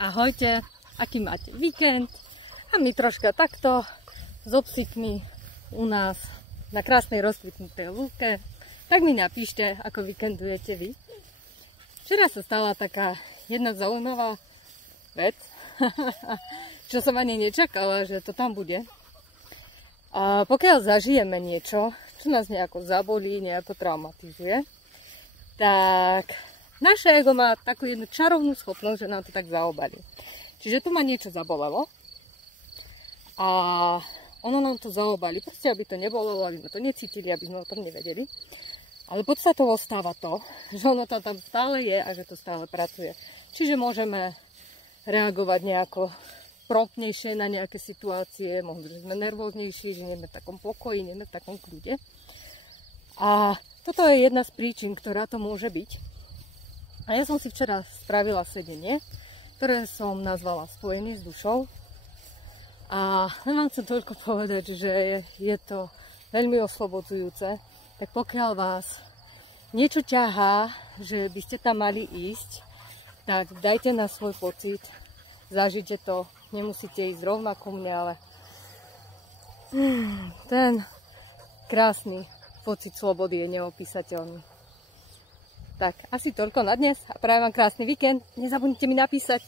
Ahojte, aký máte víkend? A my troška takto s obsíkmi u nás na krásnej rozkvitnutej lúke. Tak mi napíšte, ako víkendujete vy. Včera sa stala taká jedna zaujímavá vec, čo som ani nečakala, že to tam bude. A pokiaľ zažijeme niečo, čo nás nejako zabolí, nejako traumatizuje, tak naše ego má takú jednu čarovnú schopnosť, že nám to tak zaobalí. Čiže tu ma niečo zabolelo a ono nám to zaobalí. Proste, aby to nebolelo, aby sme to necítili, aby sme o tom nevedeli. Ale podstatou ostáva to, že ono to tam stále je a že to stále pracuje. Čiže môžeme reagovať nejako promptnejšie na nejaké situácie, možno, že sme nervóznejší, že nie sme v takom pokoji, nie sme v takom kľude. A toto je jedna z príčin, ktorá to môže byť. A ja som si včera spravila sedenie, ktoré som nazvala Spojenie s dušou. A len vám chcem toľko povedať, že je to veľmi oslobodzujúce. Tak pokiaľ vás niečo ťahá, že by ste tam mali ísť, tak dajte na svoj pocit, zažite to. Nemusíte ísť rovno ku mne, ale ten krásny pocit slobody je neopísateľný. Tak, asi toľko na dnes a prajem vám krásny víkend. Nezabudnite mi napísať.